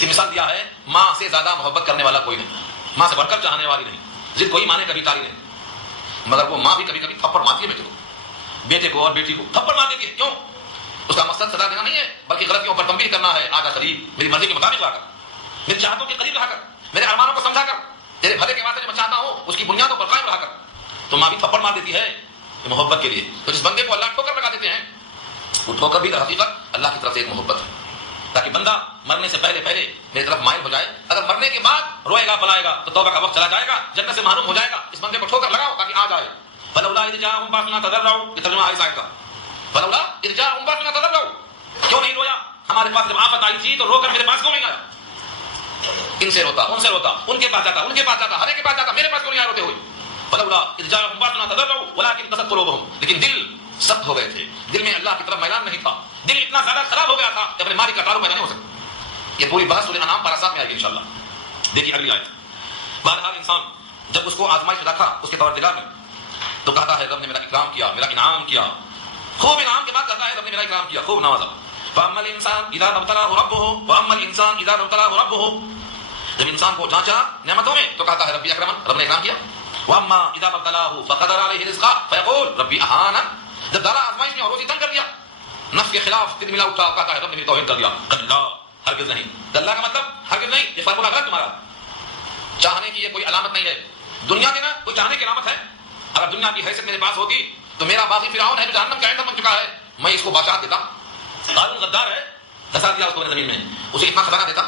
اس کی مثال دیا ہے ماں سے زیادہ محبت کرنے والا کوئی نہیں, ماں سے بڑھ کر چاہنے والی نہیں. ضد کوئی ماں نے کبھی ٹالی نہیں, مگر وہ ماں بھی کبھی کبھی تھپڑ مارتی ہے بیٹے کو اور بیٹی کو تھپڑ مار دیتی ہے. کیوں؟ اس کا مقصد سزا دینا نہیں ہے, بلکہ غلطیوں پر تنبیہ کرنا ہے. آگا قریب میری مرضی کے مطابق رہا کر, میری چاہتوں کے قریب رہا کر, میرے ارمانوں کو سمجھا کر, تیرے بھلے کے واسطے جو میں چاہتا ہوں اس کی بنیادوں پر قائم رہا کر. تو ماں بھی تھپڑ مار دیتی ہے محبت کے لیے. تو جس بندے کو اللہ ٹھوکر لگا دیتے ہیں, وہ ٹھوکر بھی حقیقت اللہ کی طرف سے ایک محبت ہے, تاکہ بندہ مرنے سے پہلے میری طرف مائل ہو جائے. اگر مرنے کے بعد روئے گا پلائے گا تو توبہ کا وقت چلا جائے گا, جنت سے محروم ہو جائے گا. اس بندے کو ٹھوکر لگاؤ تاکہ آ جائے. فلولا اذ جاءهم باسنا تضرعوا, یہ ترجمہ آیت کا. فلولا اذ جاءهم باسنا تضرعوا, کیوں نہیں رویا؟ ہمارے پاس جب آفت آئی تھی تو رو کر میرے پاس کیوں نہیں آیا؟ ان سے روتا, ان سے روتا, ان کے پاس جاتا, ان کے پاس جاتا, ہر ایک کے پاس جاتا, میرے پاس کیوں نہیں آیا روتے ہوئے؟ فلولا اذ جاءهم باسنا تضرعوا ولكن قست قلوبهم, لیکن دل سخت ہو گئے تھے, دل میں اللہ کی طرف میلان نہیں تھا, دل اتنا زیادہ خراب ہو گیا تھا کہ اپنے مالک کا تعلق پیدا نہیں ہو سکتا. یہ پوری بحث سورہ انعام پارہ 7 میں آئے گی انشاءاللہ. دیکھیے اگلی آیت. بہرحال انسان جب اس کو آزمائش میں رکھا اس کے پروردگار نے, تو کہتا ہے رب نے میرا اکرام کیا, میرا انعام کیا. خوب انعام کے بعد کہتا ہے رب نے میرا اکرام کیا, خوب نوازا. فاما الانسان اذا ابتلاه ربه واما الانسان اذا ابتلاه ربه, جب انسان کو جانچا نعمتوں میں تو کہتا ہے ربی اکرمن, رب نے اکرام کیا. واما اذا ابتلاه فقدر عليه رزقا فيقول ربي اهانا, جب ڈالا آزمائش میں اور روزی تنگ کر دیا, نفس کے خلاف دل ملا اٹھا, کہتا ہے رب نے میری توہین کر دیا. کلا, ہرگز نہیں. کلا کا مطلب ہرگز نہیں, یہ فارمولا غلط تمہارا. چاہنے کی یہ کوئی علامت نہیں ہے. دنیا دینا کوئی چاہنے کی علامت ہے؟ اگر دنیا کی حیثیت میرے پاس ہوتی تو میرا باغی فرعون ہے جو جہنم کا ایندھن بن چکا ہے, میں اس کو بادشاہ دیتا. قارون غدار ہے, دھسا دیا اس کو زمین میں, اسے اتنا خزانہ دیتا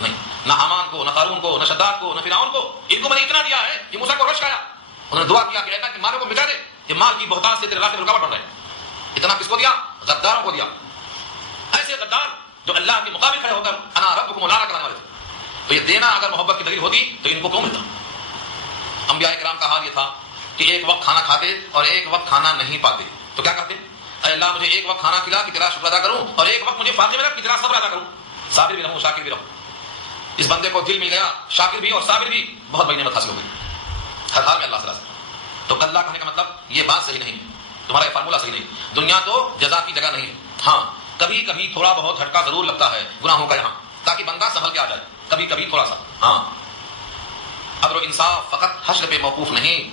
نہیں. نہ حامان کو, نہ قارون کو, نہ شداد کو, نہ فرعون کو, ان کو میں نے اتنا دیا ہے کہ موسیٰ کو رشک آیا, انہوں نے دعا کیا کہ اے اللہ کے مالوں کو مٹا دے, کہ مال کی بہتان سے تیرے راستے میں رکاوٹ بن رہے ہیں. اتنا کس کو دیا؟ غداروں کو دیا. ایسے غدار جو اللہ کے مقابل کھڑے ہو کر انا ربکم الاعلی کرانے والے تھے. تو یہ دینا اگر محبت کی دلیل ہوتی تو ان کو کیوں ملتا؟ انبیاء کرام کا حال یہ تھا کہ ایک وقت کھانا کھاتے اور ایک وقت کھانا نہیں پاتے, تو کیا کرتے؟ اے اللہ مجھے ایک وقت کھانا کھلا کہ تیرا شکر ادا کروں, اور ایک وقت مجھے فاقے میں رکھ کہ تیرا صبر ادا کروں. صابر بھی رہوں, شاکر بھی رہوں. اس بندے کو دل مل گیا, شاکر بھی اور صابر بھی, بہت بڑی نعمت حاصل ہو گئی ہر حال میں اللہ سے راضی. تو کلا کہنے کا مطلب یہ بات صحیح نہیں, تمہارا یہ فارمولا صحیح نہیں. دنیا تو جزا کی جگہ نہیں ہے. ہاں کبھی کبھی تھوڑا بہت جھٹکا ضرور لگتا ہے گناہوں کا یہاں, تاکہ بندہ سنبھل کے آ جائے, کبھی کبھی تھوڑا سا. ہاں عدل و انصاف فقط حشر پہ موقوف نہیں,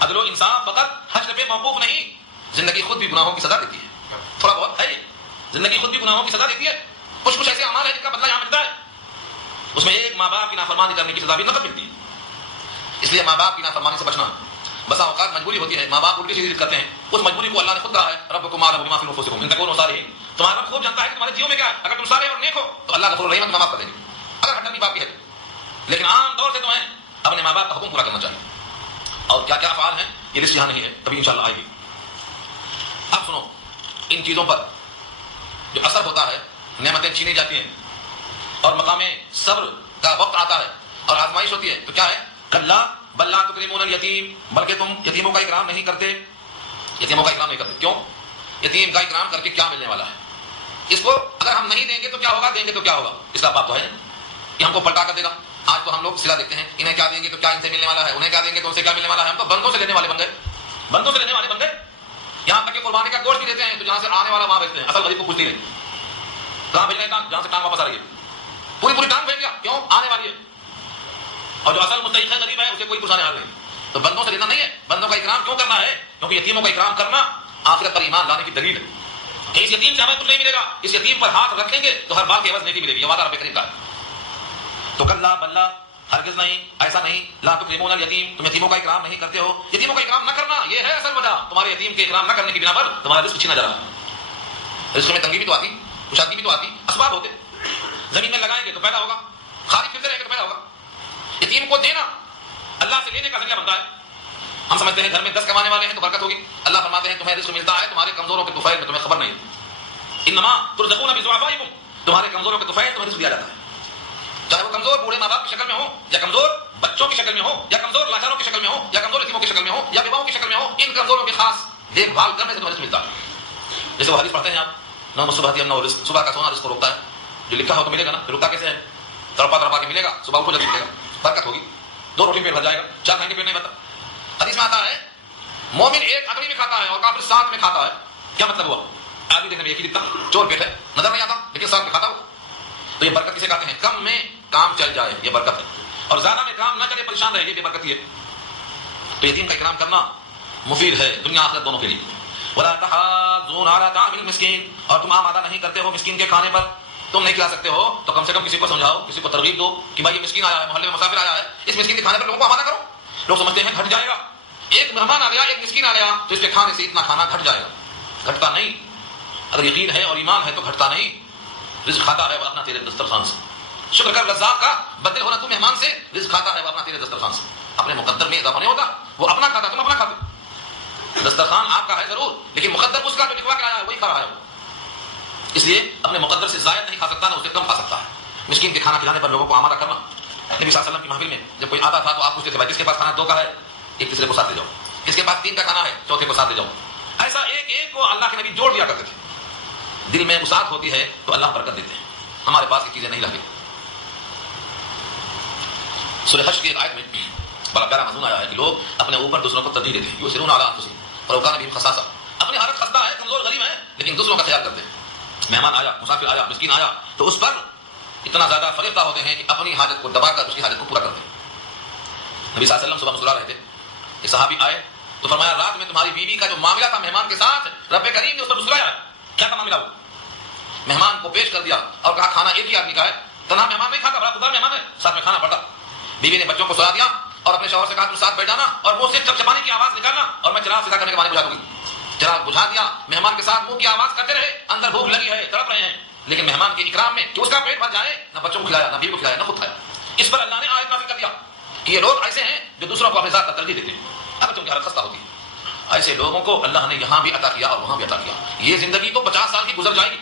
عدل و انصاف فقط حشر پہ موقوف نہیں. زندگی خود بھی گناہوں کی سزا دیتی ہے. تھوڑا بہت ہے, زندگی خود بھی گناہوں کی سزا دیتی ہے. کچھ ایسے اعمال ہیں جن کا بدلہ یہاں ملتا ہے, اس میں ایک ماں باپ کی نافرمانی کرنے کی سزا بھی نقد ملتی ہے. اس لیے ماں باپ کی نافرمانی سے بچنا. بسا اوقات مجبوری ہوتی ہے, ماں باپ الٹی سیدھی کرتے ہیں, اس مجبوری کو اللہ نے خود کہا ہے ربکم اعلم بما فی انفسکم ان تکونوا صالحین, تمہارا رب خوب جانتا ہے کہ تمہارے جیوں میں کیا ہے. اگر تم صالح اور نیک ہو تو اللہ غفور رحیم تمہیں معاف کر دے گا, اگر ہٹنی باپ کی ہے. لیکن عام طور سے تمہیں اپنے ماں باپ کا حکم پورا کرنا چاہیے. اور کیا کیا افعال ہیں یہ لسٹ یہاں نہیں ہے, کبھی انشاءاللہ آئے گی. اب سنو, ان چیزوں پر جو اثر ہوتا ہے, نعمتیں چھینی جاتی ہیں اور مقام صبر کا وقت آتا ہے اور آزمائش ہوتی ہے, تو کیا ہے؟ کلا بل لا تکرمون الیتیم, بلکہ تم یتیموں کا اکرام نہیں کرتے. یتیموں کا اکرام نہیں کرتے. کیوں؟ یتیم کا اکرام کر کے کیا ملنے والا ہے؟ اس کو اگر ہم نہیں دیں گے تو کیا ہوگا, دیں گے تو کیا ہوگا, اس کا بات تو ہے کہ ہم کو پلٹا کر دے گا. آج تو ہم لوگ صلہ دیکھتے ہیں, انہیں کیا دیں گے تو کیا ان سے ملنے والا ہے, انہیں کیا دیں گے تو ان سے کیا ملنے والا ہے. ہم تو بندوں سے لینے والے بن گئے, بندوں سے لینے والے بن گئے. یہاں تک کہ قربانی کا گوشت بھی دیتے ہیں تو جہاں سے آنے والا وہاں بھیجتے ہیں, اصل غریب کو پوچھتی نہیں کہاں بھیجنا ہے, ٹانگ جہاں سے ٹانگ واپس آ رہی ہے, پوری ٹانگ بھیج دیا, کیوں؟ آنے والی ہے. اور جو اصل مستحق ہے, غریب ہے, اسے کوئی پوچھانے حال نہیں. تو بندوں سے لینا نہیں ہے. بندوں کا اکرام کیوں کرنا ہے؟ کیونکہ یتیموں کا اکرام کرنا آخرت پر ایمان لانے کی دلیل ہے. کہ اس یتیم سے ہمیں کچھ نہیں ملے گا, اس یتیم پر ہاتھ رکھیں گے تو ہر بات کی عوض نیکی ملے گی, یہ وعدہ رب کریم کا ہے. تو کلا بلا, ہرگز نہیں, ایسا نہیں. لا تکرمون الیتیم, تم یتیموں کا اکرام نہیں کرتے ہو. یتیموں کا اکرام نہ کرنا یہ ہے اصل وجہ. تمہارے یتیم کے اکرام نہ کرنے کی بنا پر تمہارا رزق چھینا جا رہا ہے. رزق میں تنگی بھی تو آتی, کشادگی بھی تو آتی, اسباب ہوتے. زمین میں لگائیں گے تو پیدا ہوگا, خارج پھرتے رہیں گے تو پیدا ہوگا. یتیم کو دینا اللہ سے لینے کا ذریعہ بنتا ہے. ہم سمجھتے ہیں گھر میں 10 کمانے والے ہیں تو برکت ہوگی. اللہ فرماتے ہیں تمہیں رزق ملتا ہے تمہارے کمزوروں کے طفیل میں, تمہیں خبر نہیں. انما ترزقون بضعفائکم, تمہارے کمزوروں کے طفیل تمہیں رزق دیا جاتا ہے. چاہے وہ کمزور بوڑھے ماں باپ کی شکل میں ہو, یا کمزور بچوں کی شکل میں ہو, یا کمزور لاچاروں کی شکل میں ہو, یا کمزور یتیموں کی شکل میں ہو, یا بیواؤں کی شکل میں ہو, ان کمزوروں کی خاص دیکھ بھال کرنے سے تمہیں رزق ملتا ہے. جیسے وہ حدیث پڑھتے ہیں آپ, نوم الصبح نو رزق, صبح کا سونا رزق کو روکتا ہے. جو لکھا ہو تو ملے گا نا, رکتا کیسے ہے؟ تڑپا کے ملے گا. صبح اٹھو جلدی ملے گا, برکت ہوگی, 2 روٹی پیٹ بھر جائے گا, 4 کھائیں گے پیٹ نہیں بھرتا. حدیث میں آتا ہے مومن ایک اکڑی میں کھاتا ہے اور کافر 7 میں کھاتا ہے. کیا مطلب ہوا؟ آدمی دیکھنے میں ایک ہی دکھتا, چور پیٹ ہے, نظر نہیں آتا, لیکن 7 میں کھاتا ہو. تو یہ برکت کسے کہتے ہیں؟ کم میں کام چل جائے یہ برکت ہے، اور زیادہ میں کام نہ کرے پریشان رہے یہ بھی برکت ہی ہے۔ تو یتیم کا اکرام کرنا مفید ہے دنیا آخرت دونوں کے لیے۔ ولا تحاضون علی طعام المسکین، اور تم آمادہ نہیں کرتے ہو مسکین کے کھانے پر، تم نہیں کھلا سکتے ہو تو کم سے کم کسی کو سمجھاؤ، کسی کو ترغیب دو کہ بھائی یہ مسکین آیا ہے، محلے میں مسافر آیا ہے، اس مسکین کے کھانے پر لوگوں کو آمادہ کرو۔ لوگ سمجھتے ہیں گھٹ جائے گا، ایک مہمان آ گیا، ایک مسکین آ گیا تو اس کے کھانے سے اتنا کھانا گھٹ جائے گا، گھٹتا نہیں۔ اگر یقین ہے اور ایمان ہے تو گھٹتا نہیں، رزق کھاتا ہے وہ اپنا تیرے دسترخوان سے۔ شکر کر رزاق کا، بدل ہونا تو مہمان سے، رزق کھاتا ہے وہ اپنا تیرے دسترخوان سے۔ اپنے مقدر میں اضافہ نہیں ہوتا، وہ اپنا کھاتا تم اپنا کھاتے۔ دسترخوان آپ کا ہے ضرور، لیکن مقدر اس کا جو لکھوا کے آیا ہے وہی کھا رہا ہے وہ، اس لیے اپنے مقدر سے زائد نہیں کھا سکتا، نہ اس سے کم کھا سکتا ہے۔ مسکین کے کھانا کھلانے پر لوگوں کو آمادہ کرنا۔ نبی صلی اللہ علیہ وسلم کی محفل میں جب کوئی آتا تھا تو آپ پوچھتے تھے بھائی کس کے پاس کھانا 2 کا ہے، ایک تیسرے کو ساتھ لے جاؤ، کس کے پاس 3 کا کھانا ہے چوتھے کو ساتھ لے جاؤ۔ ایسا ایک ایک کو اللہ کے نبی جوڑ دیا کرتے تھے۔ دل میں وسعت ہوتی ہے تو اللہ برکت دیتے ہیں۔ ہمارے پاس یہ چیزیں نہیں لگی۔ سورہ حشر کی ایک آیت میں بڑا پیارا مضمون آیا ہے کہ لوگ اپنے اوپر دوسروں کو ترجیح دیتے ہیں، یؤثرون علی انفسہم ولو کان بہم خصاصہ۔ اپنی حالت خستہ ہے، کمزور غریب ہے، لیکن دوسروں کا خیال کرتے ہیں۔ مہمان آیا، مسافر آیا، مسکین آیا تو اس پر اتنا زیادہ فریفتہ ہوتے ہیں کہ اپنی حاجت کو دبا کر اس کی حاجت کو پورا کرتے ہیں۔ نبی صلی اللہ علیہ وسلم صبح مسکرا رہے تھے، ایک صحابی آئے تو فرمایا رات میں تمہاری بیوی کا جو معاملہ تھا مہمان کے ساتھ، رب کریم نے اس پر مسکرایا۔ کیا تھا معاملہ؟ مہمان کو پیش کر دیا اور کہا کھانا ایک ہی آدمی کا ہے، تنہا مہمان نہیں کھاتا، بڑا خدا مہمان ہے، ساتھ میں کھانا پڑتا۔ بیوی نے بچوں کو سلا دیا اور اپنے شوہر سے کہا تم ساتھ بیٹھ جانا اور منہ سے چپچپانے کی آواز نکالنا اور میں چراغ سیدھا کرنے کے بعد بجھا دوں گی۔ چراغ بجھا دیا، مہمان کے ساتھ منہ کی آواز کرتے رہے، اندر بھوک لگی ہے، تڑپ رہے ہیں، لیکن مہمان کے اکرام میں کہ اس کا پیٹ بھر جائے، نہ بچوں کو کھلایا، نہ بیوی کو کھلایا، نہ خود کھایا۔ اس پر اللہ نے آیت نازل کر دیا کہ یہ لوگ ایسے ہیں جو دوسروں کو اپنے ذات کا ترجیح دیتے ہیں۔ اگر تم کی حالت خستہ ہوتی ہے، ایسے لوگوں کو اللہ نے یہاں بھی عطا کیا اور وہاں بھی عطا کیا۔ یہ زندگی تو 50 سال کی گزر جائے گی،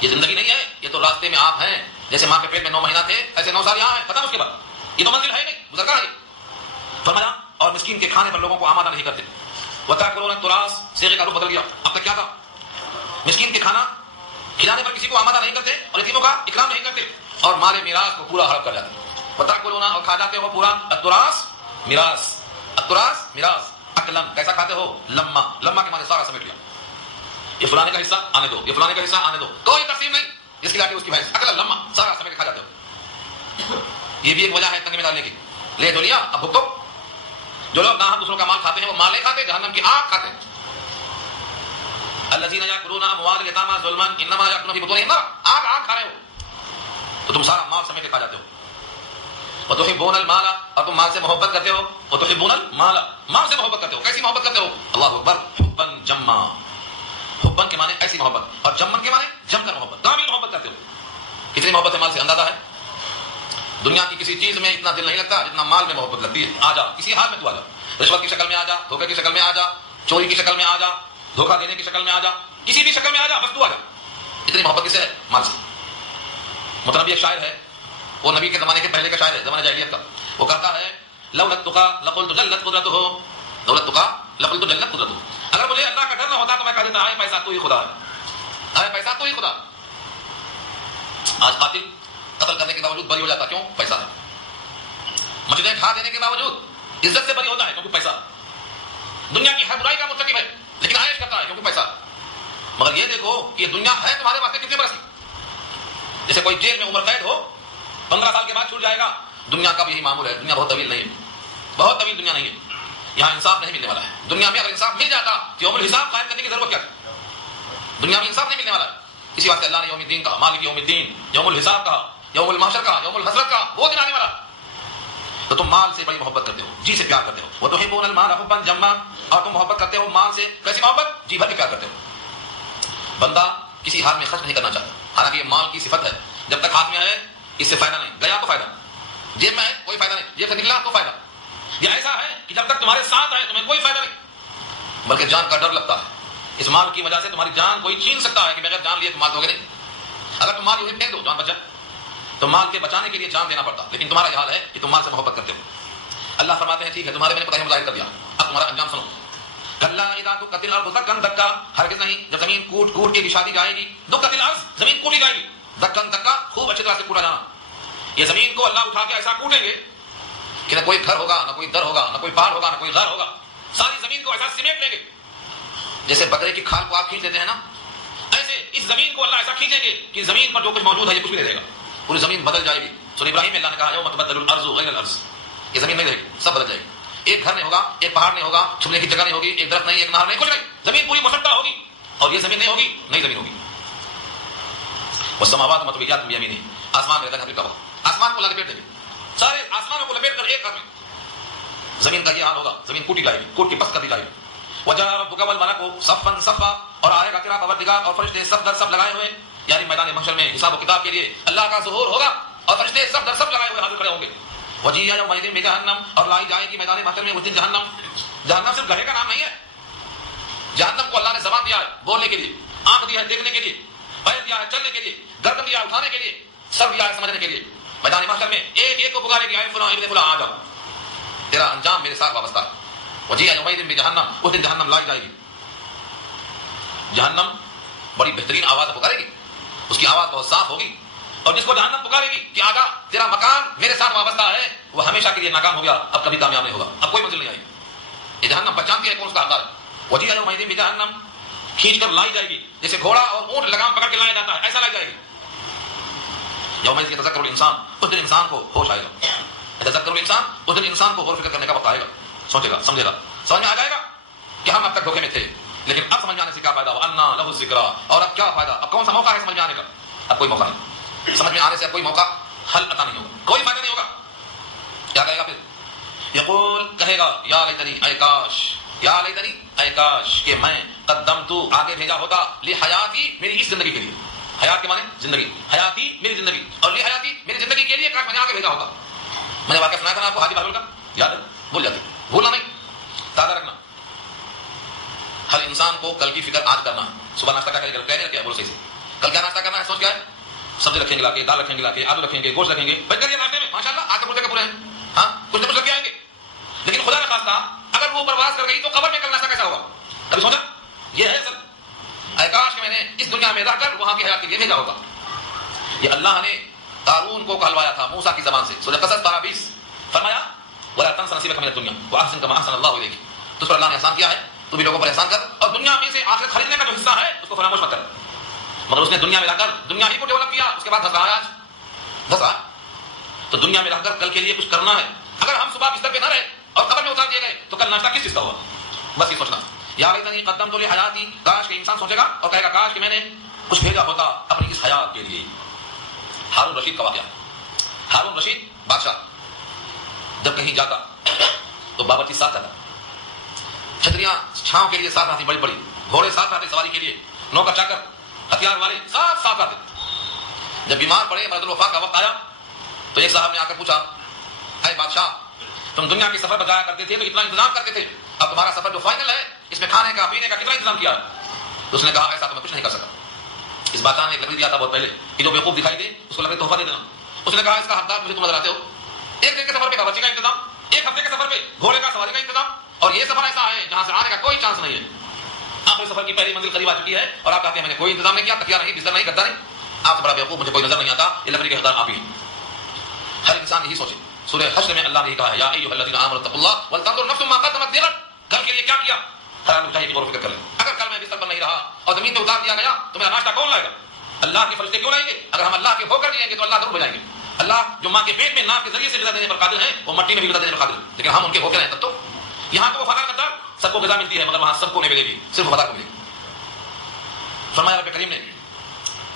یہ زندگی نہیں ہے، یہ تو راستے میں آپ ہیں۔ جیسے ماں کے پیٹ میں 9 مہینہ تھے، ایسے 9 سال یہاں ہیں، ختم۔ اس کے بعد یہ تو منزل ہے نہیں، گزرگاہ ہے۔ فرمایا اور مسکین کے کھانے پر لوگوں کو آمادہ نہیں کرتے۔ وَتَأْكُلُونَ التُّرَاثَ، صيغے کا روپ بدل گیا۔ اب تک کیا تھا؟ مسکین کے کھانا کھلانے پر کسی کو آمادہ نہیں کرتے اور یتیموں کا اکرام نہیں کرتے اور مال میراث کو پورا ہڑپ کر جاتے۔ وَتَأْكُلُونَ، اور کھا جاتے ہو پورا، التُّرَاث میراث، التُّرَاث میراث، اکلن، کیسا کھاتے ہو؟ لما، لما کے معنی سارا سمیٹ لیا۔ یہ فلانے کا حصہ آنے دو، یہ فلانے کا حصہ آنے دو، کوئی تقسیم نہیں، جس کی لاٹھی اس کی بھینس، اکلن لما، سارا سمیٹ کھا جاتے ہو۔ یہ بھی ایک وجہ ہے تنگی میں ڈالنے کی۔ لے تو لیا، اب بھگتو۔ جو لوگ ناحق دوسروں کا مال کھاتے ہیں وہ مال نہیں کھاتے، جہنم کی آگ کھاتے ہیں۔ الذین یاکلون اموال الیتامی ظلما انما یاکلون فی بطونہم نارا، آگ کھا رہے ہو تو تم سارا مال سمیٹ کے کھا جاتے ہو۔ وتحبون المال، اور تم مال سے محبت کرتے ہو۔ وتحبون المال، مال سے محبت کرتے ہو۔ کیسی محبت کرتے ہو؟ اللہ اکبر، حبا جما، حبا کے معنی ایسی محبت اور جمن کے معنی جم کر محبت، کامل محبت کرتے ہو۔ کتنی محبت ہے مال سے اندازہ ہے؟ دنیا کی کسی چیز میں اتنا دل نہیں لگتا جتنا مال میں محبت لگتی ہے۔ آ جا کسی حال میں تو آ جا، رشوت کی شکل میں آ جا، دھوکے کی شکل میں آ جا، چوری کی شکل میں آ جا، دھوکہ دینے کی شکل میں آ جا، کسی بھی شکل میں آ جا، بس تو آ جا۔ اتنی محبت کس سے ہے؟ مال سے۔ متنبی ایک شاعر ہے، وہ نبی کے زمانے کے پہلے کا شاعر ہے، زمانہ جاہلیت کا۔ وہ کہتا ہے لولا التقى لقلت جلت قدرته، لولا التقى لقلت جلت قدرته، اگر مجھے اللہ کا ڈر نہ ہوتا تو میں کہہ دیتا ہے پیسہ تو ہی خدا ہے، پیسہ تو ہی خدا۔ آج قاتل قتل کرنے کے باوجود بری ہو جاتا، کیوں؟ پیسہ ہے۔ مسجدیں ڈھا دینے کے باوجود عزت سے بری ہوتا ہے، کیونکہ پیسہ۔ دنیا کی ہر برائی کا مرتکب ہے لیکن عائش کرتا ہے، کیونکہ پیسہ۔ مگر یہ دیکھو کہ یہ دنیا ہے تمہارے واسطے کتنے برس کی؟ جیسے کوئی جیل میں عمر قید ہو، 15 سال کے بعد چھوٹ جائے گا۔ دنیا کا بھی یہی معمول ہے، دنیا بہت طویل نہیں ہے، بہت طویل دنیا نہیں ہے، یہاں انصاف نہیں ملنے والا ہے۔ دنیا میں اگر انصاف مل جاتا تو یوم الحساب قائم کرنے کی ضرورت کیا تھی؟ دنیا میں انصاف نہیں ملنے والا ہے، اسی واسطے اللہ نے یوم الدین کہا، مالک یوم الدین، یوم الحساب کہا، یوم المحشر کہا، یوم الحسرت کہا، وہ دن آنے والا۔ تو تم مال سے بڑی محبت کرتے ہو، جی سے پیار کرتے ہو۔ وتحبون المال حبا جما، اور تم محبت کرتے ہو مال سے، کیسی محبت؟ جی بھر کے پیار کرتے ہو۔ بندہ کسی حال میں خرچ نہیں کرنا چاہتا، حالانکہ یہ مال کی صفت ہے، جب تک ہاتھ میں ہے اس سے فائدہ نہیں، گیا تو فائدہ، جیب میں ہے کوئی فائدہ نہیں، جیب سے نکلا تو فائدہ۔ یہ ایسا ہے کہ جب تک تمہارے ساتھ ہے تمہیں کوئی فائدہ نہیں، بلکہ جان کا ڈر لگتا ہے۔ اس مال کی وجہ سے تمہاری جان کوئی چھین سکتا ہے کہ بغیر جان لیے تم مال دو گے نہیں۔ اگر تم مال یوں ہی پھینک دو جان بچ جائے، تو مال کے بچانے کے لیے جان دینا پڑتا، لیکن تمہارا یہ حال ہے کہ تم مال سے محبت کرتے ہو۔ اللہ فرماتے ہیں ٹھیک ہے تمہارے میں نے پتہ مظاہر کر دیا، اب تمہارا انجام سنو۔ کلا اذا دکت الارض دکا دکا، ہرگز نہیں جب زمین کوٹ کوٹ کے بچھا دی جائے گی، دکت الارض، زمین کوٹی جائے گی، دکا دکا، خوب اچھی طرح سے کوٹا جانا۔ یہ زمین کو اللہ اٹھا کے ایسا کوٹیں گے کہ نہ کوئی گھر ہوگا، نہ کوئی در ہوگا، نہ کوئی پہاڑ ہوگا، نہ کوئی غار ہوگا، ساری زمین کو ایسا سمیٹ لیں گے جیسے بکرے کی کھال کو آپ کھینچ لیتے ہیں نا، ایسے ایسے اس زمین کو اللہ ایسا کھینچیں گے کہ زمین پر جو کچھ موجود ہے یہ کچھ بھی نہیں رہے گا، پوری زمین بدل جائے گی. سورہ ابراہیم میں اللہ نے کہا یوم تبدل الارض غیر الارض، یہ زمین نہیں رہے گی، سب بدل جائے گی. ایک گھر نہیں ہوگا، ایک پہاڑ نہیں ہوگا، چھپنے کی جگہ نہیں ہوگی، ایک درخت نہیں، ایک نہر نہیں، کچھ نہیں. زمین پوری مسطح ہوگی اور یہ زمین نہیں ہوگی، نئی زمین ہوگی. والسماوات مطویات بیمینہ، آسمان میں لگا ہوا، آسمان کو لپیٹ دیں گے، سارے آسمانوں کو لپیٹ کر ایک ہاتھ میں. زمین کا یہ حال ہوگا، زمین کوٹی جائے گی، کوٹ کے پس کر دی جائے گی. وجاء ربک والملک صفا صفا، اور آئے گا تیرا پروردگار اور فرشتے سب در سب لگائے ہوئے، یعنی میدان محشر میں حساب و کتاب کے لیے اللہ کا ظہور ہوگا اور فرشتے سب در سب لگائے ہوئے حاضر کھڑے ہوں گے. وجیء یومئذ بجہنم، اور لائی جائے گی میدان محشر میں اس دن جہنم. جہنم صرف گڑھے کا نام نہیں ہے، جہنم کو اللہ نے زبان دیا ہے بولنے کے لیے، آنکھ دیا ہے دیکھنے کے لیے، پیر دیا ہے چلنے کے لیے، گردن دیا ہے اٹھانے کے لیے، سر دیا ہے سمجھنے کے لیے. میدان محشر میں ایک ایک کو پکارے گی، اے فلاں ابن فلاں آ جاؤ، تیرا انجام میرے ساتھ وابستہ ہے. وجیء یومئذ بجہنم، اس دن جہنم لائی جائے گی. جہنم بڑی بہترین آواز پکارے گی، اس کی آواز بہت صاف ہوگی، اور جس کو جہنم پکارے گی کہ آجا تیرا مکان میرے ساتھ وابستہ ہے، وہ ہمیشہ کے لیے ناکام ہو گیا، اب کبھی کامیاب نہیں ہوگا، اب کوئی منزل نہیں آئی. یہ جہنم پہچانتی ہے کون اس کا حقدار ہے. وجیء یومئذ بجہنم، کھینچ کر لائی جائے گی، جیسے گھوڑا اور اونٹ لگام پکڑ کے لایا جاتا ہے ایسا لائی جائے گی. یومئذ یتذکر الانسان، اس دن انسان کو ہوش آئے گا. یتذکر الانسان، اس دن انسان کو غور و فکر کرنے کا وقت آئے گا، سوچے گا، سمجھے گا، سمجھ میں آ جائے گا کہ ہم اب تک دھوکے میں تھے، لیکن اب سمجھ آنے سے کیا فائدہ. وَأَنَّىٰ لَهُ الذِّكْرَىٰ، اور اب کیا فائدہ، اب کون سا موقع ہے سمجھ میں آنے کا. اب کوئی موقع نہیں، سمجھ میں آنے سے اب کوئی موقع حل عطا نہیں ہوگا، کوئی فائدہ نہیں ہوگا. کیا کہے گا پھر، یقول، کہے گا یا لیتنی، اے کاش، یا لیتنی، اے کاش کہ میں قدمت، آگے بھیجا ہوتا، لحیاتی، میری اس زندگی کے لیے. حیات کے معنی زندگی، حیاتی میری زندگی، اور لحیاتی میری زندگی کے لیے کاش میں نے آگے بھیجا ہوتا. میں نے واقعہ سنایا تھا نا آپ کو حاجی بہلول کا، یاد ہے، بھول جاتے، بھولنا نہیں، تازہ رکھنا. ہر انسان کو کل کی فکر آج کرنا ہے. صبح ناشتہ کیا کریں کیا بولو صحیح سے، کل کیا ناشتہ کرنا ہے، سوچ کیا ہے، سبزی رکھیں گے لا کے، دال رکھیں گے لا کے، آلو رکھیں گے، گوشت رکھیں گے، بچ کریے ناشتے میں، ماشاءاللہ آج پورے کا پورے ہیں، ہاں کچھ نہ کچھ لگے آئیں گے. لیکن خدا نہ خواستہ اگر وہ پرواز کر گئی تو قبر میں کل ناشتہ کیسا ہوگا، کبھی سوچا. یہ ہے اصل، اے کاش کہ میں نے اس دنیا میں رہ کر وہاں کی حیات کے لیے بھیجا ہوگا. یہ اللہ نے قارون کو کہلوایا تھا موسیٰ کی زبان سے. سورہ قصص 12-20 فرمایا وَلَا تَنْسَ نَصِيبَكَ مِنَ الدُّنْيَا وَأَحْسِنْ كَمَا أَحْسَنَ اللَّهُ إِلَيْكَ. تو اس پر اللہ نے احسان کیا ہے، تو بھی لوگوں پر احسان کر، اور دنیا میں سے آخرت خریدنے کا جو حصہ ہے اس کو فراموش مت کر. مگر اس نے دنیا میں رہ کر دنیا ہی کو ڈیولپ کیا، اس کے بعد دھس رہا ہے آج، دھس رہا. تو دنیا میں رہ کر کل کے لیے کچھ کرنا ہے. اگر ہم صبح بستر پہ نہ رہے اور قبر میں اتار دیے گئے تو کل ناشتہ کس چیز کا ہوگا. بس یہ سوچنا. یا لیتنی قدمت لحیاتی، کاش کہ انسان سوچے گا اور کہے گا کاش کہ میں نے کچھ بھیجا ہوتا اپنی اس حیات کے لیے. ہارون رشید کا واقعہ. ہارون رشید بادشاہ جب کہیں جاتا تو بابرچی ساتھ جاتا، چھتریاں چھاؤں کے لیے ساتھ آتی، بڑی بڑی گھوڑے ساتھ آتے سواری کے لیے، نوکر چاکر ہتھیار والے سب ساتھ آتے. جب بیمار پڑے، مرض الوفا کا وقت آیا تو ایک صاحب نے آ کر پوچھا، اے بادشاہ تم دنیا کی سفر پر جایا کرتے تھے تو اتنا انتظام کرتے تھے، اب تمہارا سفر جو فائنل ہے اس میں کھانے کا پینے کا کتنا انتظام کیا. تو اس نے کہا ایسا تو میں کچھ نہیں کر سکا. اس بادشاہ نے ایک لکڑی دیا تھا بہت پہلے کہ جو بیوقوف دکھائی دے اس کو لکڑی تحفہ دے دینا. اس نے کہا اس کا حقدار مجھے تم نظر آتے ہو. ایک دن کے سفر پہ باورچی کا انتظام، ایک ہفتے کے سفر پہ گھوڑے کا سواری کا انتظام، اور یہ سفر ایسا ہے جہاں سے آنے کا کوئی چانس نہیں ہے. آخری سفر کی پہلی منزل قریب آ چکی ہے اور آپ کہتے ہیں میں نے کوئی انتظام نہیں کیا، تکیہ نہیں، بستر نہیں، گدا نہیں. آپ سے بڑا بیوقوف مجھے کوئی نظر نہیں آتا، یہ لکڑی کے حقدار آپ ہی ہیں. ہر انسان یہی سوچے. سورہ حشر میں اللہ نے کہا ہے یا ایھا الذین آمنوا اتقوا اللہ ولتنظر نفس ما قدمت لغد. کل کے لیے کیا کیا، ہر آدمی چاہیے کہ غور و فکر کر لے. اگر کل میں بستر پر نہیں رہا اور زمین پہ اتار دیا گیا تو میرا ناشتہ کون لائے گا؟ اللہ کے فرشتے کیوں لائیں گے؟ اگر ہم اللہ کے ہو کر جائیں گے تو اللہ ضرور بجائیں گے. اللہ جو ماں کے پیٹ میں ناک کے ذریعے سے غذا دینے پر قادر ہیں وہ مٹی میں بھی غذا دینے پر قادر ہیں، لیکن ہم ان کے ہو کے رہیں تب تو. یہاں تو وہ وفادار قدار سب کو غذا ملتی ہے مگر وہاں سب کو نہیں ملے گی، صرف وفادار کو ملے گی. فرمایا رب کریم نے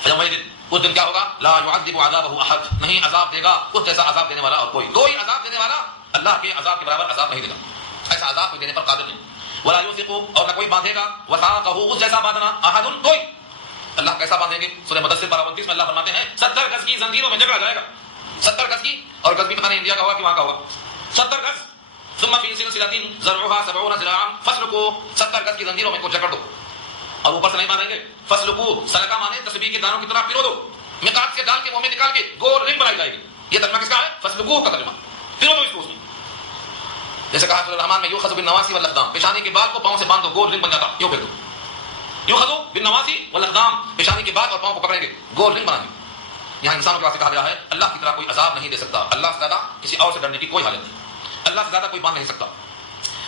فیومئذ، اس دن کیا ہوگا، لا يعذب عذابه احد، نہیں عذاب دے گا اس جیسا عذاب دینے والا اور کوئی عذاب دینے والا اللہ کے عذاب کے برابر عذاب نہیں دے گا. ایسا عذاب کوئی دینے پر قادر نہیں. ولا يوثق، اور نہ کوئی باندھے گا، وثاقه، اس جیسا باندھنا، احد، کوئی. اللہ کیسا باندھیں گے؟ سورہ مدثر 12:29 میں اللہ فرماتے ہیں 70 گز کی زنجیروں میں جکڑا جائے گا. 70 گز کی، اور گز بھی پتہ نہیں انڈیا کا ہوگا کہ وہاں کا ہوگا. 70 گز. ثم في سلسلة ذرعها 70 ذراعا فاسلكوا، 70 گز کی زنجیروں میں کو جکڑ دو اور اوپر سے نہیں باندھیں گے. فاسلكوا، سلکا مانے تسبیح کے دانوں کی طرح پھرو دو، مقات سے ڈال کے منہ میں نکال کے گول رنگ بنائی جائے گی. یہ ترجمہ کس کا ہے؟ فاسلكوا کا ترجمہ. پھرو دو اس کو اس میں. جیسے کہا سورہ الرحمن میں یؤخذ بالنواصی والاقدام، پیشانی کے بال کو پاؤں سے باندھ دو، گول رنگ بن جاتا. یوں پھر دو. یؤخذ بالنواصی والاقدام، پیشانی کے بال اور پاؤں کو پکڑیں گے، گول رنگ بنا گے. یہاں انسانوں کے واسطے کہا گیا ہے اللہ کی طرح کوئی عذاب نہیں دے سکتا. اللہ سے زیادہ کسی اور سے ڈرنے کی کوئی حالت نہیں. اللہ سے زیادہ کوئی باندھ نہیں سکتا.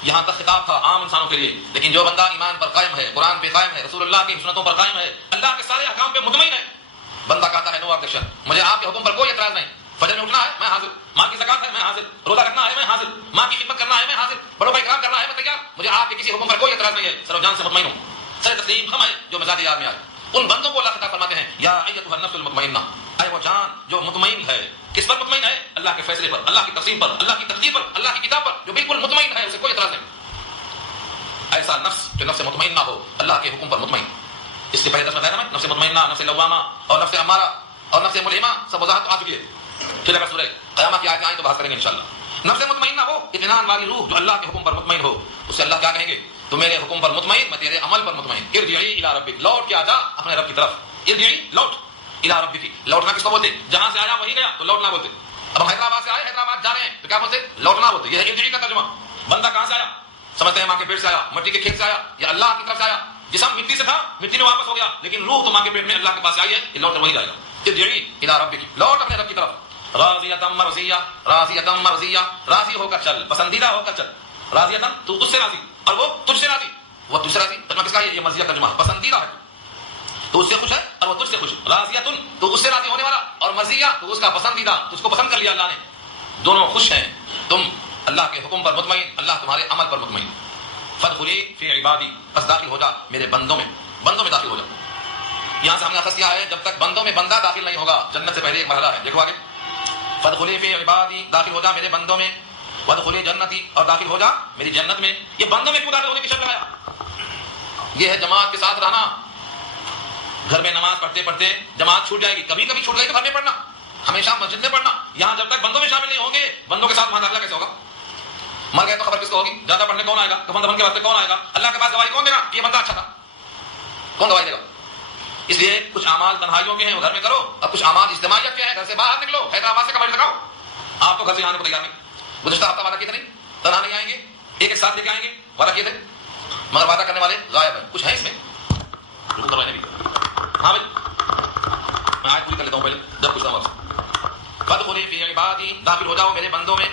یہاں تک خطاب تھا عام انسانوں کے لیے، لیکن جو بندہ ایمان پر قائم ہے، قرآن پہ قائم ہے، رسول اللہ کی سنتوں پر قائم ہے، اللہ کے سارے احکام پہ مطمئن ہے، بندہ کہتا ہے نو آبجیکشن، مجھے آپ کے حکم پر کوئی اعتراض نہیں، فجر میں اٹھنا ہے میں حاضر، ماں کی زکات ہے میں حاضر، روزہ رکھنا ہے میں حاضر، ماں کی خدمت کرنا ہے میں حاضر، بڑوں کا اکرام کرنا ہے میں تیار، مجھے آپ کے کسی حکم پر کوئی اعتراض نہیں ہے، سر و جان سے مطمئن ہوں، سر تسلیم خم ہے جو مزاج یار میں آئے۔ ان بندوں کو اللہ خطاب فرماتے ہیں یا ایتھا النفس المطمئنہ، اے وہ جان جو مطمئن ہے، کس پر مطمئن ہے؟ اللہ کے فیصلے پر، اللہ کی تقسیم پر، اللہ کی تقدیر پر، اللہ کی کتاب پر، جو بالکل مطمئن ہے، اسے کوئی اعتراض نہیں۔ ایسا نفس جو نفس مطمئنہ ہو، اللہ کے حکم پر مطمئن۔ اس سے پہلے درس میں بتایا میں نفس مطمئنہ، نفس لوامہ اور نفس امارہ اور نفس ملہمہ سب وضاحت آ چکی ہے، پھر اگر سورہ قیامہ کی آیتیں آئیں تو بحث کریں گے انشاءاللہ۔ نفس مطمئنہ ہو، اطمینان والی روح جو اللہ کے حکم پر مطمئن ہو، اس سے اللہ کیا کہیں گے؟ تو میرے حکم پر مطمئن، میں تیرے عمل پر مطمئن۔ ارجعی الی ربک، لوٹ کے آ جا اپنے رب کی طرف، ارجعی لوٹ، الی ربک، لوٹنا کس کو بولتے؟ جہاں سے آیا وہی گیا تو لوٹنا بولتے۔ اب ہم حیدرآباد سے آئے، حیدرآباد جا رہے ہیں تو کیا بولتے؟ لوٹنا بولتے۔ یہ ہے ارجعی کا ترجمہ۔ بندہ کہاں سے آیا؟ سمجھتے ہیں ماں کے پیٹ سے آیا، مٹی کے کھیت سے آیا، یا اللہ کی طرف سے آیا؟ جسم مٹی سے تھا، مٹی میں واپس ہو گیا، لیکن روح تو ماں کے پیٹ میں اللہ کے پاس آئی ہے، یہ لوٹ کر وہی جائے گا۔ ارجعی الی ربک، لوٹ اپنے رب کی طرف، راضیۃ مرضیہ، راضیۃ مرضیہ، راضی ہو کر چل، پسندیدہ ہو کر چل، راضیۃ تو اس سے راضی اور وہ تجھ سے راضی، وہ تجھ سے راضی، ترجمہ کس کا ہے؟ یہ مرضیہ ترجمہ، پسندیدہ ہے تو اس سے خوش ہے اور وہ تجھ سے خوش، راضیۃ تو اس سے راضی ہونے والا، اور مرضیہ تو اس کا پسندیدہ، تو اس کو پسند کر لیا اللہ نے، دونوں خوش ہیں۔ تم اللہ کے حکم پر مطمئن، اللہ تمہارے عمل پر مطمئن۔ فادخلی فی عبادی، بس داخل ہو جا میرے بندوں میں، بندوں میں داخل ہو جا۔ یہاں سے ہم نے اخذ کیا ہے جب تک بندوں میں بندہ داخل نہیں ہوگا، جنت سے پہلے ایک مرحلہ ہے، دیکھو آگے، فادخلی فی عبادی، داخل ہو جا میرے بندوں میں، وادخلی جنتی، اور داخل ہو جا میری جنت میں۔ یہ بندوں میں کیوں داخل ہونے کی شرط لگایا؟ یہ ہے جماعت کے ساتھ رہنا۔ گھر میں نماز پڑھتے پڑھتے جماعت چھوٹ جائے گی، کبھی کبھی چھوٹ گئی تو گھر میں پڑھنا، ہمیشہ مسجد میں پڑھنا۔ یہاں جب تک بندوں میں شامل نہیں ہوں گے، بندوں کے ساتھ وہاں داخلہ کیسے ہوگا؟ مر گئے تو خبر کس کو ہوگی؟ زیادہ پڑھنے کون آئے گا؟ کفن دفن کے واسطے کون آئے گا؟ اللہ کے پاس گواہی کون دے گا کہ یہ بندہ اچھا تھا؟ کون گواہی دے گا؟ اس لیے کچھ اعمال تنہائیوں کے ہیں وہ گھر میں کرو، اور کچھ اعمال اجتماعیت کے ہیں گھر سے باہر نکلو، حیدرآباد سے کمر لگاؤ۔ آپ تو گھر سے آنے کو تیار نہیں، گزشتہ ہفتہ وعدہ کیے تھے نہیں تنہا نہیں آئیں گے، ایک ایک ساتھ لے کے آئیں گے، وعدہ کیے تھے، مگر وعدہ کرنے والے غائب ہیں۔ کچھ ہے اس میں رکو کروانے بھی؟ ہاں بھائی میں آج پوری کر لیتا ہوں پہلے جب کچھ نہ فادخلی فی عبادی، داخل ہو جاؤ میرے بندوں میں۔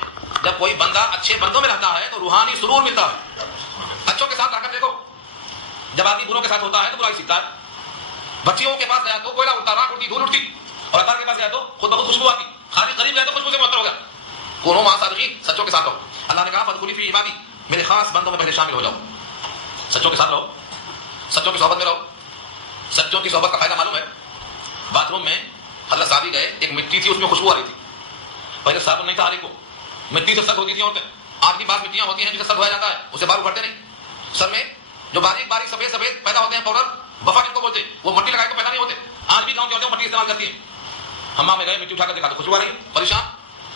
جب کوئی بندہ اچھے بندوں میں رہتا ہے تو روحانی سرور ملتا ہے۔ اچھوں کے ساتھ رہ کر دیکھو، جب آدمی بروں کے ساتھ ہوتا ہے تو برائی سیکھتا ہے۔ بچیوں کے پاس گیا تو کوئلہ اڑتا، راکھ اڑتی، دھول اڑتی، اور اطہار کے پاس گیا تو خود بخود خوشبو آتی، خالی قریب گیا تو خوشبو سے معطر ہو گیا۔ کونوا مع صادقین، سچوں کے ساتھ رہو۔ اللہ نے کہا فادخلی فی عبادی، میرے خاص بندوں میں پہلے شامل ہو جاؤ، سچوں کے ساتھ رہو، سچوں کی صحبت میں رہو۔ سچوں کی صحبت کا فائدہ معلوم ہے؟ باتھ روم میں حضرت صاحب گئے، ایک مٹی تھی اس میں خوشبو آ رہی تھی، پہلے صابن نہیں تھا، ہر ایک کو مٹی سے سر ہوتی تھی عورتیں، آج بھی بعض مٹیاں ہوتی ہیں جسے سر دھویا جاتا ہے، اسے بال اکھڑتے نہیں، سر میں جو باریک باریک سفید سفید پیدا ہوتے ہیں پاؤڈر، بفا جن کو بولتے ہیں، وہ مٹی لگائے تو پیدا نہیں ہوتے، آج بھی گاؤں کی عورتیں مٹی استعمال کرتی ہیں۔ ہمام میں گئے، مٹی اٹھا کر دیکھا تو خوشبو آ رہی ہے، پریشان،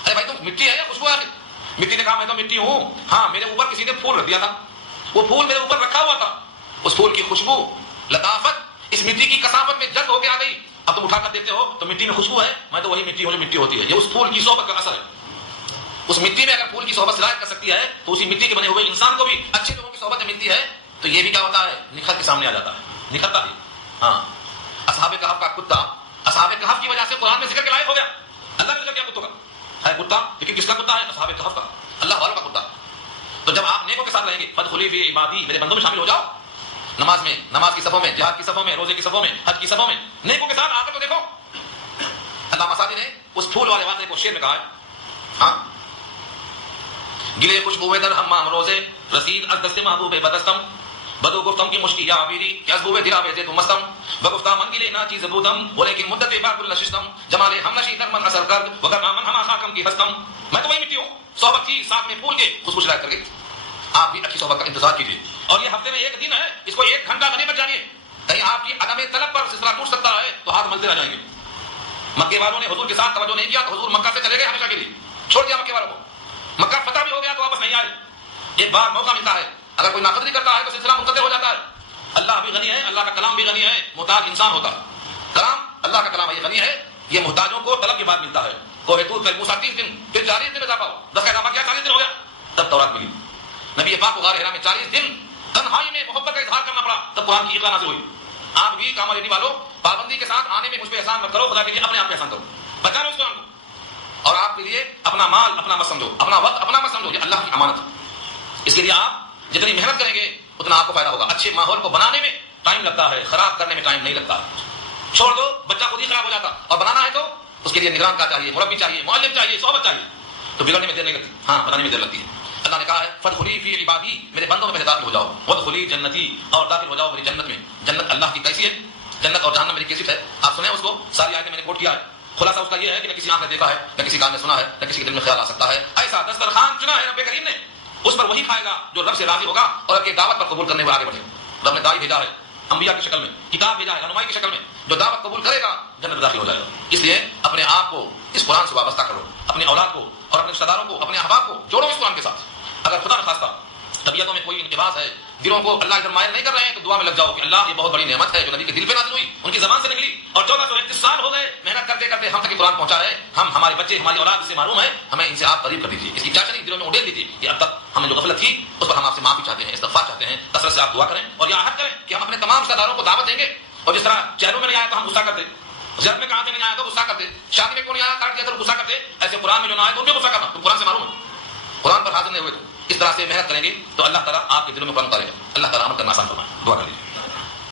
ارے بھائی تم مٹی ہے یا خوشبو آ رہی؟ مٹی نے کہا میں تو مٹی ہوں، ہاں میرے اوپر کسی نے پھول رکھ دیا تھا، وہ پھول میرے اوپر رکھا ہوا تھا، اس پھول کی خوشبو لطافت اس مٹی کی کثافت میں جذب ہو کے آ گئی، اب تم اٹھا کر دیکھتے ہو تو مٹی میں خوشبو ہے، میں تو وہی مٹی ہوں جو مٹی ہوتی ہے، یہ اس پھول کی صحبت کا اثر ہے۔ اس مٹی میں اگر پھول کی صحبت صلاحیت کر سکتی ہے تو اسی مٹی کے بنے ہوئے انسان کو بھی اچھے لوگوں کی صحبت ملتی ہے، تو یہ بھی کیا ہوتا ہے؟ نکھر کے سامنے آ جاتا ہے، نکھرتا بھی۔ ہاں اصحاب کہف کا کتا اصحاب کہف کی وجہ سے قرآن میں ذکر کے لائق ہو گیا۔ اللہ نے ذکر کیا کتوں کا ہے کتا، لیکن کس کا کتا ہے؟ اصحاب کہف کا، اللہ والوں کا کتا۔ تو جب آپ نیکوں کے ساتھ رہیں گے، فادخلی فی عبادی، میرے بندوں میں شامل ہو جاؤ، نماز میں، نماز کی صفوں میں، جہاد کی صفوں میں، روزے کی صفوں میں، حج کی صفوں میں، نیکوں کے ساتھ آ کر تو دیکھو۔ علامہ سعدی نے اس پھول والے واقعے کو شعر میں کہا ہے، ہاں گلے خوشبو در حمام روزے، رسید از دست محبوب بدستم، بدو گفتم کی مشکی یا عبیری کہ از بوے دلا ویزے تو مستم، بگفتہ من گلے نا چیز بودم ولیکن مدت باق النشستم، جمال ہم نشی در من اثر کرد وگر من ہما خاکم کی ہستم۔ میں تو وہی مٹی ہوں، صحبت کی ساتھ میں پھول کے خوشبو شرائط کر گئی۔ آپ بھی اچھی صحبت کا انتظار کیجیے، اور یہ ہفتے میں ایک دن ہے، اس کو ایک گھنٹہ غنیمت جانیے، کہیں آپ کی عدم طلب پر سلسلہ ٹوٹ سکتا ہے تو ہاتھ ملتے رہ جائیں گے۔ مکے والوں نے حضور کے ساتھ توجہ نہیں کیا تو حضور مکہ سے چلے گئے ہمیشہ کے لیے، چھوڑ دیا مکے والوں کو، مکہ فتح بھی ہو گیا تو واپس نہیں آئے۔ ایک بار موقع ملتا ہے، اگر کوئی ناقدری کرتا ہے تو سلسلہ منقطع ہو جاتا ہے۔ اللہ بھی غنی ہے، اللہ کا کلام بھی غنی ہے، محتاج انسان ہوتا ہے۔ کلام اللہ کا کلام ہے، یہ غنی ہے، یہ محتاجوں کو طلب کے بعد ملتا ہے۔ کوہ طور پر موسیٰ 30 دن، پھر 40 دن اضافہ ہوا، دس کا اضافہ کیا 40 دن ہو گیا، تب تورات ملی۔ نبی پاک کو غار حرا میں 40 دن تنہائی میں محبت کا اظہار کرنا پڑا، تب قرآن کی اقرا نازل ہوئی۔ آپ بھی کام ریڈی والوں پابندی کے ساتھ آنے میں مجھ پہ احسان مت کرو، خدا کے لیے اپنے آپ پہ احسان کرو، بچا لو اس قرآن کو، اور آپ کے لیے اپنا مال اپنا مت سمجھو، اپنا وقت اپنا مت سمجھو، یہ اللہ کی امانت ہے۔ اس کے لیے آپ جتنی محنت کریں گے اتنا آپ کو فائدہ ہوگا. اچھے ماحول کو بنانے میں ٹائم لگتا ہے, خراب کرنے میں ٹائم نہیں لگتا. چھوڑ دو, بچہ خود ہی خراب ہو جاتا. اور بنانا ہے تو اس کے لیے نگران کا چاہیے, مربی چاہیے, معلم چاہیے, صحبت چاہیے. تو بگڑنے میں دیر نہیں لگتی, ہاں بنانے میں دیر لگتی ہے. اللہ نے کہا ہے فادخلی فی عبادی, میرے بندوں میں پہلے داخل ہو جاؤ. وادخلی جنتی, اور داخل ہو جاؤ میری جنت میں. جنت اللہ کی کیسی ہے, جنت اور جہنم میری کیسی ہے, آپ سنیں اس کو. ساری آیتیں میں نے کوٹ کیا ہے. خلاصہ اس کا یہ ہے کہ نہ کسی آنکھ نے دیکھا ہے, نہ کسی کان نے سنا ہے, نہ کسی کے دل میں خیال آ سکتا ہے. ایسا دسترخوان چنا ہے رب کریم نے, اس پر وہی کھائے گا جو رب سے راضی ہوگا اور رب کی دعوت پر قبول کرنے میں آگے بڑھے. رب نے داعی بھیجا ہے, انبیاء کی شکل میں, کتاب بھیجا ہے رہنمائی کی شکل میں. جو دعوت قبول کرے گا جنت میں داخل ہو جائے گا. اس لیے اپنے آپ کو اس قرآن سے وابستہ کرو, اپنے اولاد کو اور اپنے رشتہ داروں کو, اپنے احباب کو جوڑو اس قرآن کے ساتھ. اگر خدا نخواستہ طبیعتوں میں کوئی انقباض ہے, دلوں کو اللہ ادھر مائل نہیں کر رہے ہیں, تو دعا میں لگ جاؤ کہ اللہ یہ بہت بڑی نعمت ہے جو نبی کے دل پہ نازل ہوئی, ان کی زبان سے نکلی, اور 1431 سال ہو گئے محنت کرتے کرتے ہم تک یہ قرآن پہنچا ہے. ہم, ہمارے بچے, ہماری اولاد اس سے محروم ہے, ہمیں ان سے آپ قریب کر دیجیے. اس کی چاچنی دلوں میں اڈیل دیجیے کہ اب تک ہمیں جو غفلت تھی اس پر ہم آپ سے معافی چاہتے ہیں, استغفار چاہتے ہیں. کثرت سے آپ دعا کریں اور یہ عہد کریں کہ ہم اپنے تمام رشتہ داروں کو دعوت دیں گے. اور جس طرح چہروں میں نہیں آیا تو ہم غصہ کرتے, زیارت میں کہاں سے نہیں آیا تو غصہ کرتے, شادی میں کیوں نہیں آیا کاٹ دیا تو غصہ کرتے, ایسے قرآن میں جو نہ آئے تو ان پہ غصہ کرنا. تم قرآن سے معلوم ہے, قرآن پر حاضر نہیں ہوئے. تو اس طرح سے محنت کریں گے تو اللہ تعالیٰ آپ کے دلوں میں قرآن اتارے گا.